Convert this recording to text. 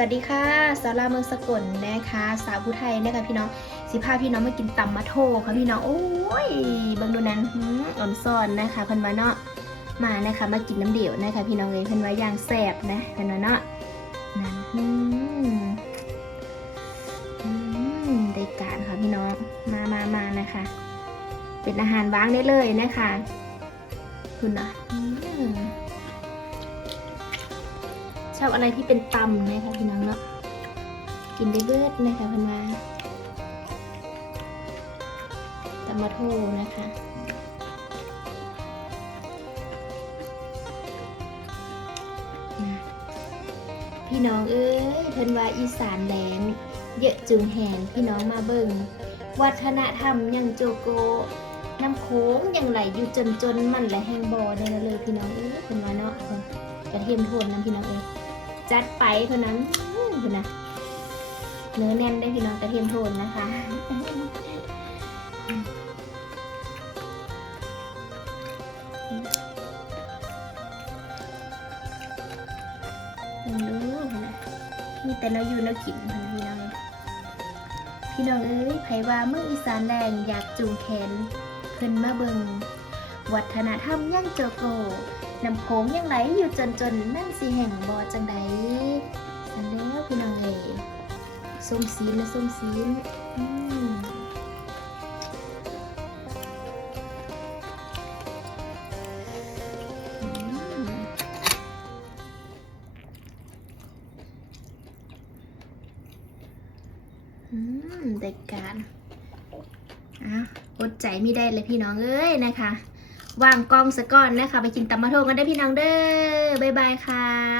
วัสดีค่ะสาราเมืองสกลนะคะ สาวผู้ไทยนะคะพี่น้องสิพาพี่น้องมากินตำมะโถค่ะพี่น้องโอ้ยเบิ่งดูนั้นอ่อนซ่อนนะคะเพิ่นว่าเนาะมานะคะมากินน้ำเดี่ยวนะคะพี่น้องเลยเพิ่นว่าอย่างแซ่บนะเพิ่นว่าเนาะนั่นอืมได้การค่ะพี่น้องมามามานะคะ เป็นอาหารว่างได้เลยนะคะคุณนะ ชอบอะไรที่เป็นตำนะคะพี่น้องเนาะกินได้เบิดนะคะเพันมาตำมาโทนะคะพี่น้องเอ้ยเพิ่นว่าอีสานแหลงเยอะจึงแหงพี่น้องมาเบิ่งวัฒนธรรมยังโจโกน้ำโค้งยังไหลอยู่จนจนมันและแห้งบอได้ล้วเลยพี่น้องเอ้ยเพิ่นว่าเนาะกระเทียมโทนน้ำพี่น้องเอ้ย จัดไปเท่านั้นอื้อคุณนะเนื้อแน่นได้พี่น้องกระเทียมโทนนะคะยังรู้นะมีแต่เราอยู่เรากินพี่น้องพี่น้องเอ้ยไผว่าเมืองอีสานแดงอยากจูงแขนขึ้นมาเบิงวัฒนธรรมยังเจโก น้ำโขงยังไหลอยู่จนจนนั่นสิแห่งบ่อจังใดอันแล้วพี่น้องเอ๋ส้มซีนและส้มซีนอืมอืมอืมเด็กการอะอดใจไม่ได้เลยพี่น้องเอ้ยนะคะ วางกล้องซะก่อนนะคะ ไปกินตำมะโทกันได้พี่น้องเด้อบ๊ายบายค่ะ